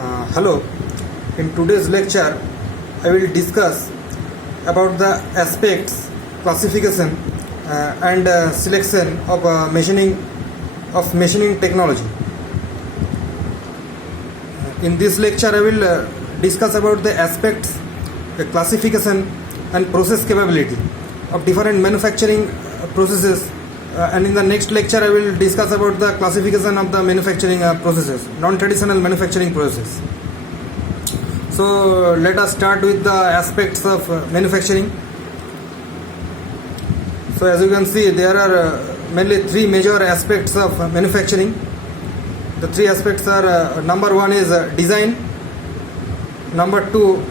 Hello. In today's lecture, I will discuss about the aspects, classification, and selection of machining technology. In this lecture, I will discuss about the aspects, the classification, and process capability of different manufacturing processes. And in the next lecture, I will discuss about the classification of the manufacturing processes, non-traditional manufacturing processes. So let us start with the aspects of manufacturing. So as you can see, there are mainly three major aspects of manufacturing. The three aspects are number one is design, number two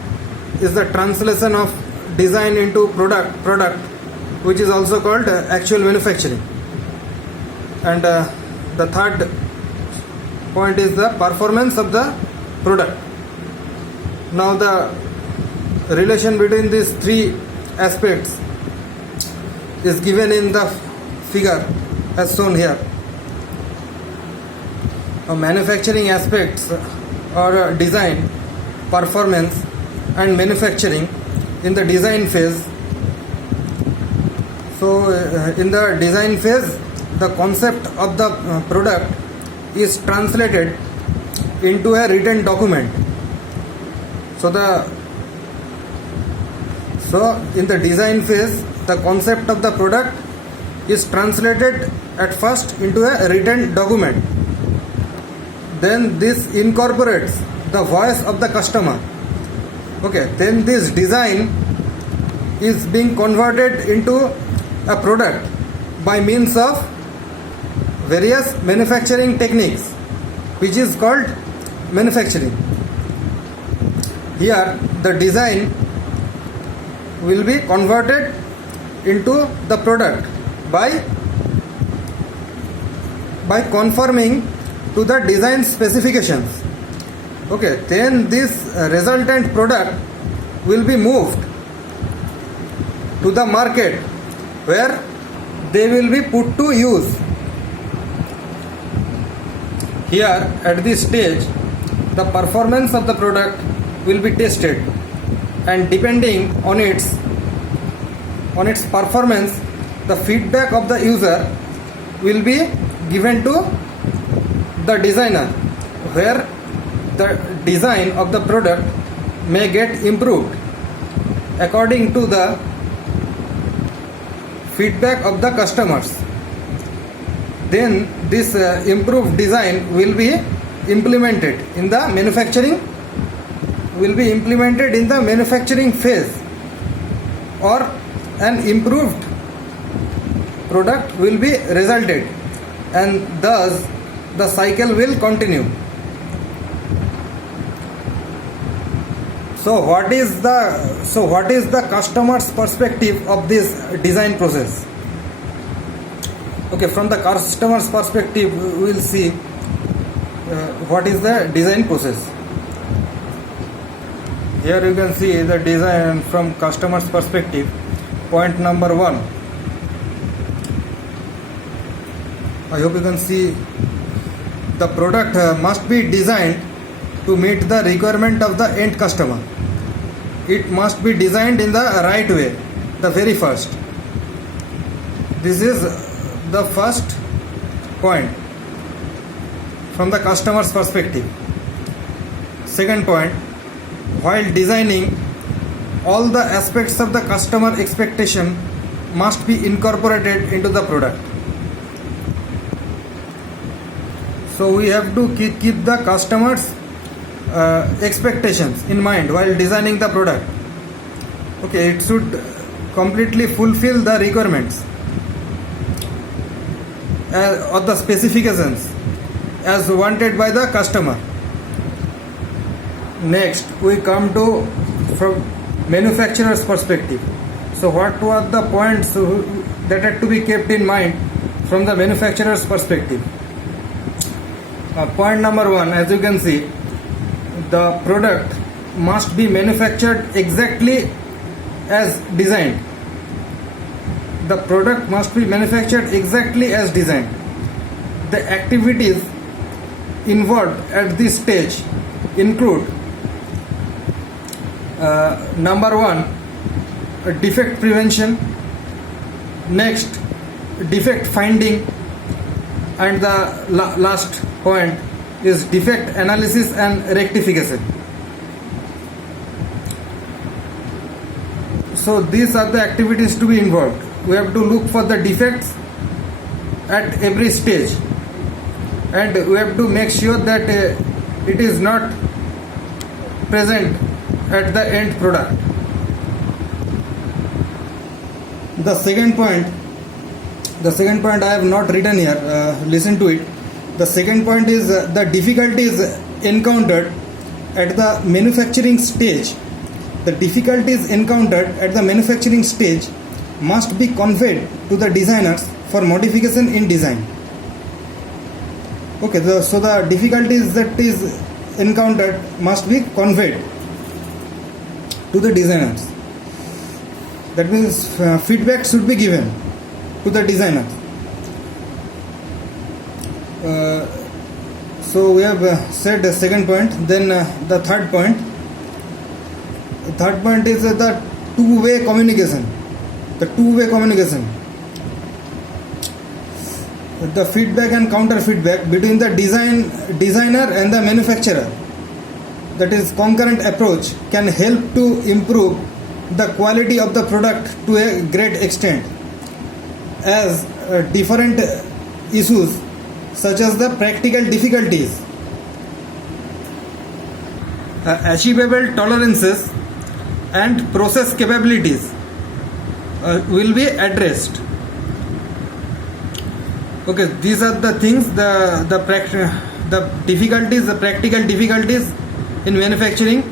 is the translation of design into product, which is also called actual manufacturing, and the third point is the performance of the product. Now the relation between these three aspects is given in the figure as shown here. Manufacturing aspects are design, performance, and manufacturing in the design phase. So in the design phase, the concept of the product is translated into a written document. So in the design phase, the concept of the product is translated at first into a written document. Then this incorporates the voice of the customer. Okay, then this design is being converted into a product by means of various manufacturing techniques, which is called manufacturing. Here the design will be converted into the product by conforming to the design specifications. Okay, then this resultant product will be moved to the market where they will be put to use. Here at this stage, the performance of the product will be tested, and depending on its performance, the feedback of the user will be given to the designer, where the design of the product may get improved according to the feedback of the customers. Then this improved design will be implemented in the manufacturing phase, or an improved product will be resulted, and thus the cycle will continue. So what is the customer's perspective of this design process? Okay, from the customer's perspective, we will see what is the design process. Here you can see the design from customer's perspective. Point number one. I hope you can see the product must be designed to meet the requirement of the end customer. It must be designed in the right way, the very first. This is the first point from the customer's perspective. Second point, while designing, all the aspects of the customer expectation must be incorporated into the product. So we have to keep the customer's expectations in mind while designing the product. Okay, it should completely fulfill the requirements or the specifications as wanted by the customer. Next, we come to from manufacturer's perspective. So what were the points that had to be kept in mind from the manufacturer's perspective? Point number one, as you can see, the product must be manufactured exactly as designed. The product must be manufactured exactly as designed. The activities involved at this stage include number one, defect prevention, next defect finding, and the last point is defect analysis and rectification. So these are the activities to be involved. We have to look for the defects at every stage, and we have to make sure that it is not present at the end product. The second point I have not written here, listen to it. The second point is the difficulties encountered at the manufacturing stage. The difficulties encountered at the manufacturing stage must be conveyed to the designers for modification in design. Okay, so the difficulties that is encountered must be conveyed to the designers. That means feedback should be given to the designers. So we have said the second point. Then the third point. The third point is the two-way communication. The two-way communication. The feedback and counter feedback between the designer and the manufacturer, that is concurrent approach, can help to improve the quality of the product to a great extent, as different issues such as the practical difficulties, achievable tolerances, and process capabilities will be addressed. Okay, these are the things, the difficulties, the practical difficulties in manufacturing,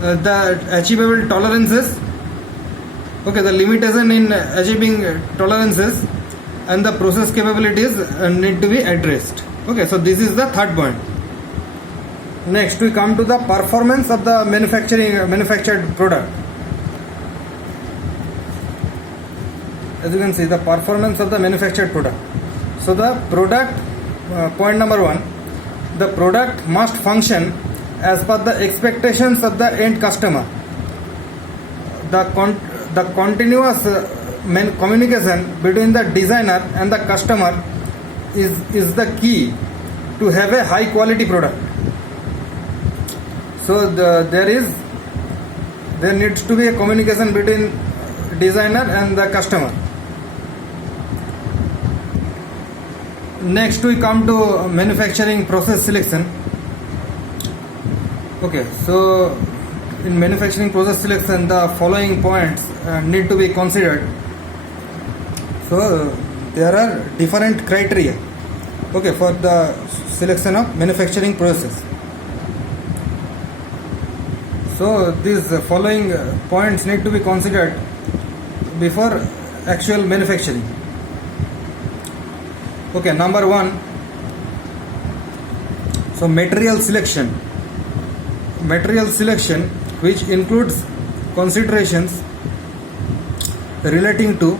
the achievable tolerances, okay, the limitation in achieving tolerances, and the process capabilities need to be addressed. Okay, so this is the third point. Next we come to the performance of the manufactured product. As you can see, the performance of the manufactured product. So the product, point number one, the product must function as per the expectations of the end customer. The continuous communication between the designer and the customer is the key to have a high quality product. So there needs to be a communication between designer and the customer. Next we come to manufacturing process selection. Okay, so in manufacturing process selection the following points need to be considered. So there are different criteria, okay, for the selection of manufacturing process. So these following points need to be considered before actual manufacturing. Okay, number one, so material selection, which includes considerations relating to,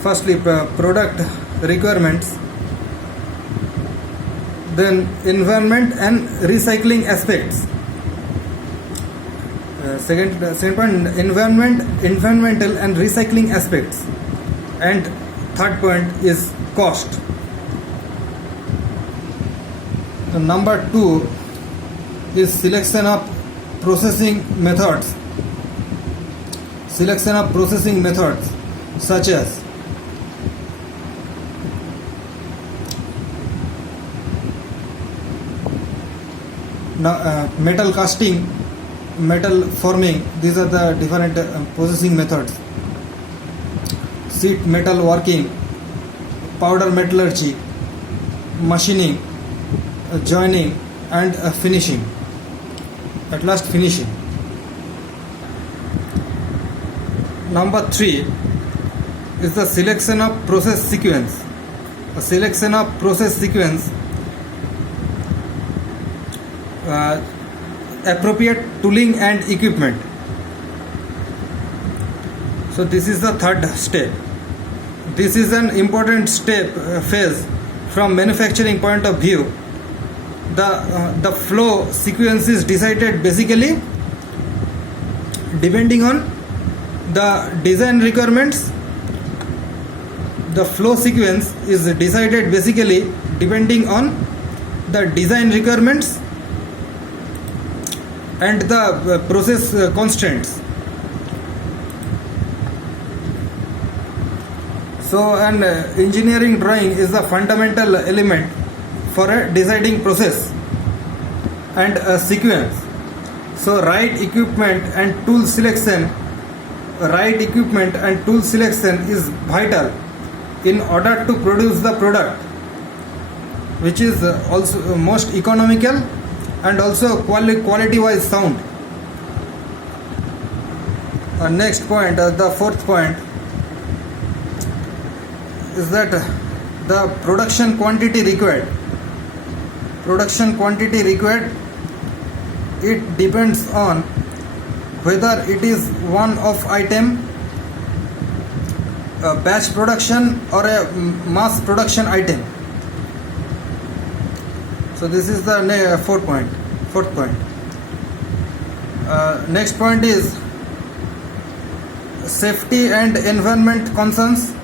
firstly, product requirements, then environment and recycling aspects. Second point, environmental and recycling aspects. And third point is cost. Number two is selection of processing methods. Such as metal casting, metal forming. These are the different processing methods. Sheet metal working, powder metallurgy, machining, joining, and finishing. At last, finishing. Number three is the selection of process sequence. A selection of process sequence, appropriate tooling and equipment. So this is the third step. This is an important phase from manufacturing point of view, the flow sequence is decided basically depending on the design requirements. The flow sequence is decided basically depending on the design requirements and the process constraints. So an engineering drawing is the fundamental element for a deciding process and a sequence. So right equipment and tool selection is vital in order to produce the product, which is also most economical and also quality wise sound. Next point, the fourth point is that the production quantity required, it depends on whether it is one of item, a batch production or a mass production item. So this is the fourth point. Next point is safety and environment concerns.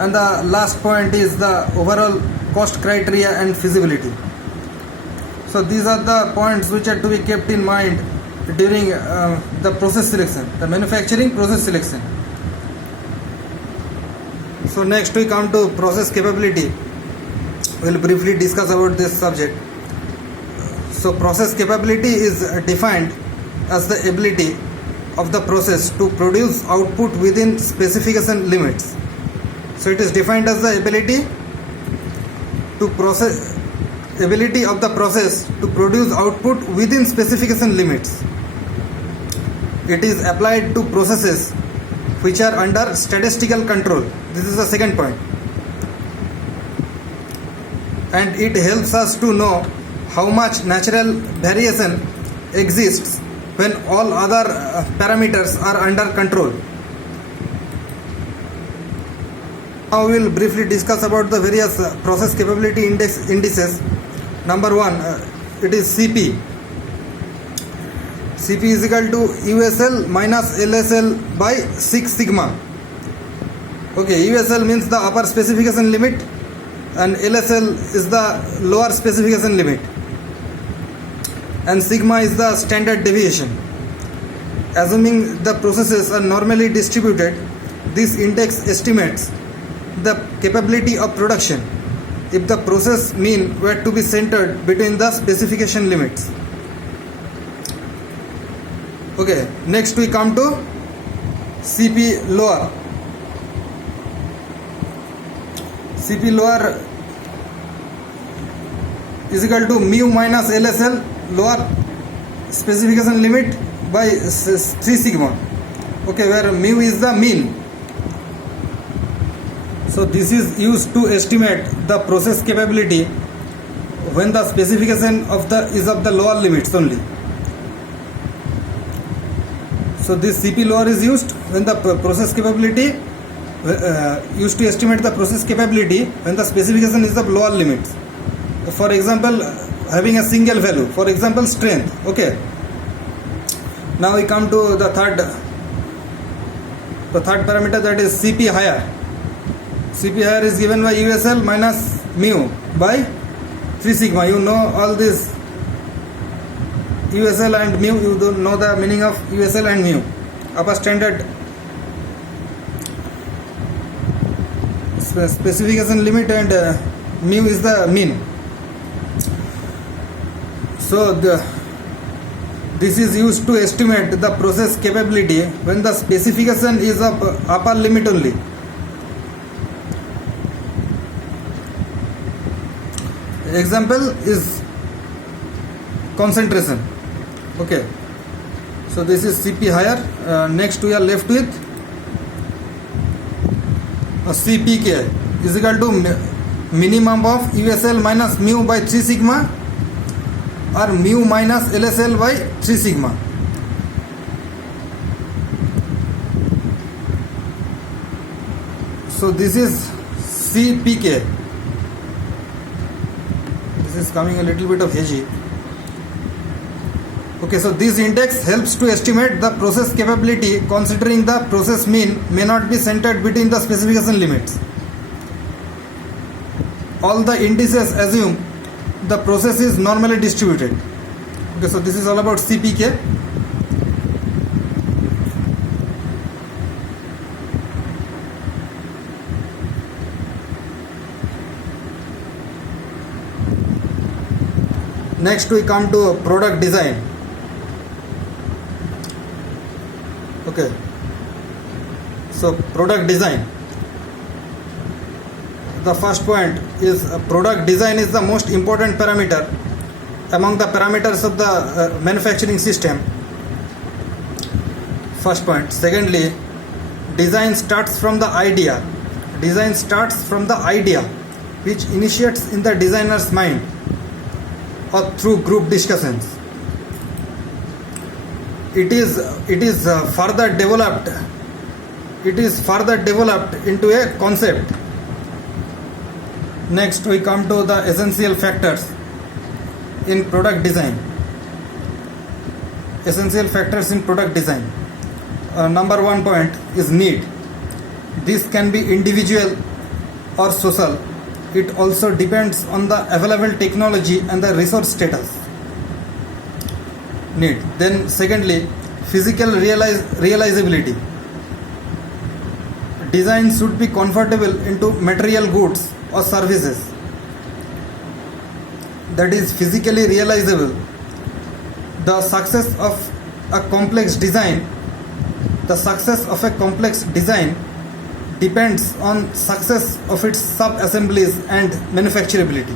And the last point is the overall cost criteria and feasibility. So these are the points which are to be kept in mind during the process selection, the manufacturing process selection. So next we come to process capability. We'll briefly discuss about this subject. So process capability is defined as the ability of the process to produce output within specification limits. So it is defined as the ability of the process to produce output within specification limits. It is applied to processes which are under statistical control. This is the second point. And it helps us to know how much natural variation exists when all other parameters are under control. Now we will briefly discuss about the various process capability indices. Number one, it is CP. CP is equal to USL minus LSL by 6 sigma. Okay, USL means the upper specification limit and LSL is the lower specification limit, and sigma is the standard deviation. Assuming the processes are normally distributed, this index estimates the capability of production if the process mean were to be centered between the specification limits. Okay, next we come to CP lower. CP lower is equal to mu minus LSL, lower specification limit, by 3 sigma. Okay, where mu is the mean. So this is used to estimate the process capability when the specification is of the lower limits only. So this CP lower is used when the process capability used to estimate the process capability when the specification is of lower limits. For example, having a single value, for example strength. Okay. Now we come to the third parameter, that is CP higher. CP higher is given by USL minus mu by 3 sigma. You know all this USL and mu, you don't know the meaning of USL and mu. Upper standard specification limit and mu is the mean. So this is used to estimate the process capability when the specification is of upper limit only. Example is concentration. Okay, so this is CP higher. Next we are left with CPK is equal to minimum of USL minus mu by 3 sigma or mu minus LSL by 3 sigma. So this is CPK. This is coming a little bit of hazy. Okay, so this index helps to estimate the process capability considering the process mean may not be centered between the specification limits. All the indices assume the process is normally distributed. Okay, so this is all about CPK. Next we come to product design. Okay, so product design. The first point is product design is the most important parameter among the parameters of the manufacturing system. First point. Secondly, design starts from the idea. Design starts from the idea which initiates in the designer's mind or through group discussions. It is further developed into a concept. Next we come to the essential factors in product design. Essential factors in product design. Number 1 point is need. This can be individual or social. It also depends on the available technology and the resource status. Need. Then secondly, physical realizability. Design should be convertible into material goods or services. That is physically realizable. The success of a complex design depends on success of its sub-assemblies and manufacturability.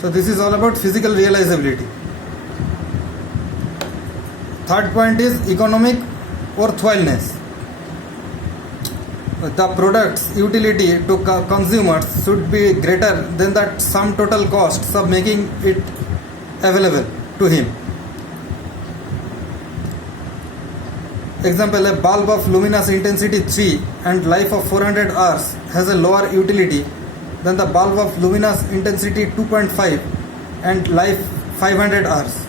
So this is all about physical realizability. Third point is economic worthwhileness. The product's utility to consumers should be greater than the sum total costs of making it available to him. Example, a bulb of luminous intensity 3 and life of 400 hours has a lower utility than the bulb of luminous intensity 2.5 and life 500 hours.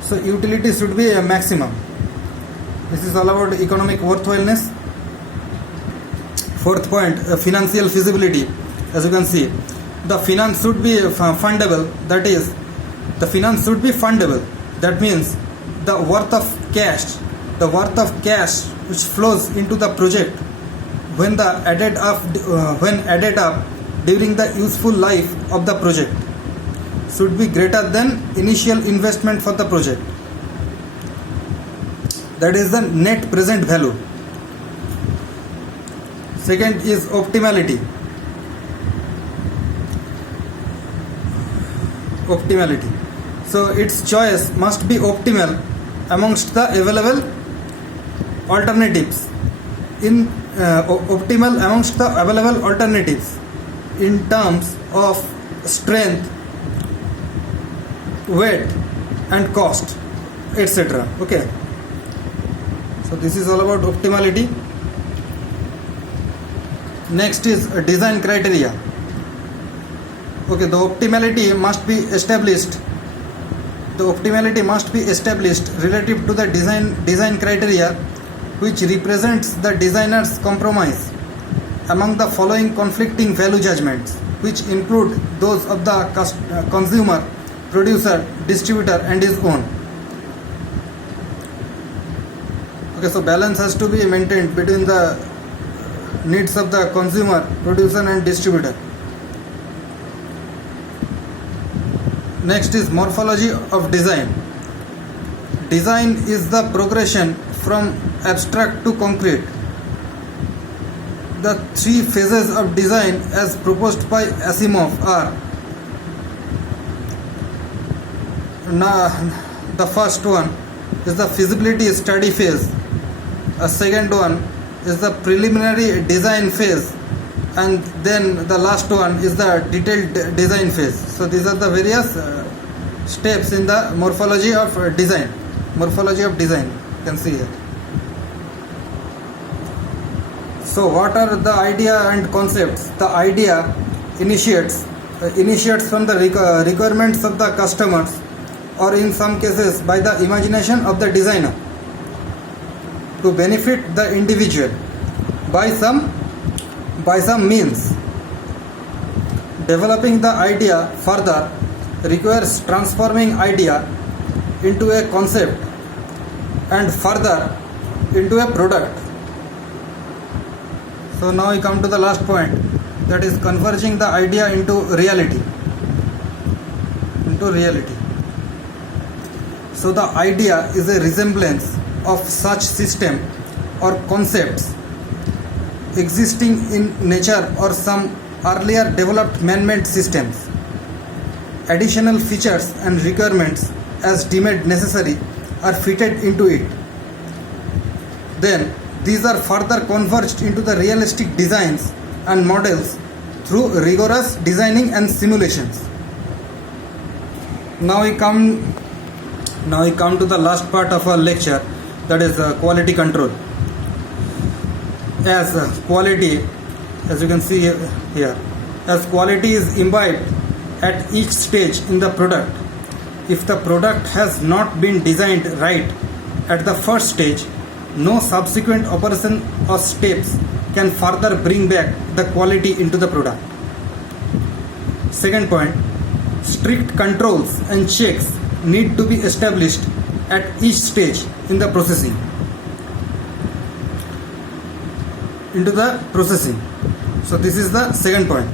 So utility should be a maximum. This is all about economic worthwhileness. Fourth point, financial feasibility. As you can see, the finance should be fundable. That is, the finance should be fundable. That means the worth of cash which flows into the project when added up during the useful life of the project should be greater than initial investment for the project. That is the net present value. Second is optimality. So its choice must be optimal amongst the available alternatives. Optimal amongst the available alternatives in terms of strength, weight and cost, etc. Okay. So this is all about optimality. Next is design criteria. Okay, the optimality must be established. Relative to the design criteria which represents the designer's compromise among the following conflicting value judgments, which include those of the consumer, producer, distributor and his own. Okay, so balance has to be maintained between the needs of the consumer, producer and distributor. Next is morphology of design. Design is the progression from abstract to concrete. The three phases of design as proposed by Asimov are: the first one is the feasibility study phase, a second one is the preliminary design phase, and then the last one is the detailed design phase. So these are the various steps in the morphology of design. You can see here. So what are the idea and concepts? The idea initiates from the requirements of the customers, or in some cases by the imagination of the designer, to benefit the individual by some means. Developing the idea further requires transforming idea into a concept and further into a product. So now we come to the last point, that is converging the idea into reality. So the idea is a resemblance of such system or concepts existing in nature or some earlier developed man-made systems. Additional features and requirements as deemed necessary are fitted into it. Then these are further converged into the realistic designs and models through rigorous designing and simulations. Now we come to the last part of our lecture, that is quality control. As quality, as you can see here, as quality is imbibed at each stage in the product, if the product has not been designed right at the first stage, no subsequent operation or steps can further bring back the quality into the product. Second point, strict controls and checks need to be established at each stage in the processing. So this is the second point.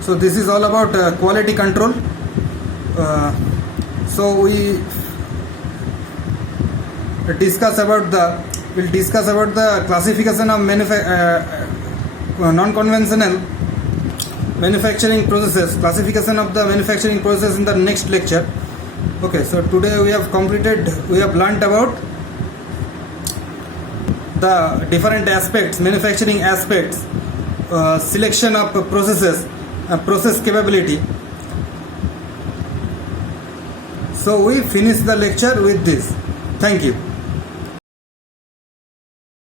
So this is all about quality control. So we'll discuss about the classification of non-conventional manufacturing processes, classification of the manufacturing process in the next lecture. Okay, so today we have learnt about the different aspects, manufacturing aspects, selection of processes, process capability. So we finish the lecture with this. Thank you.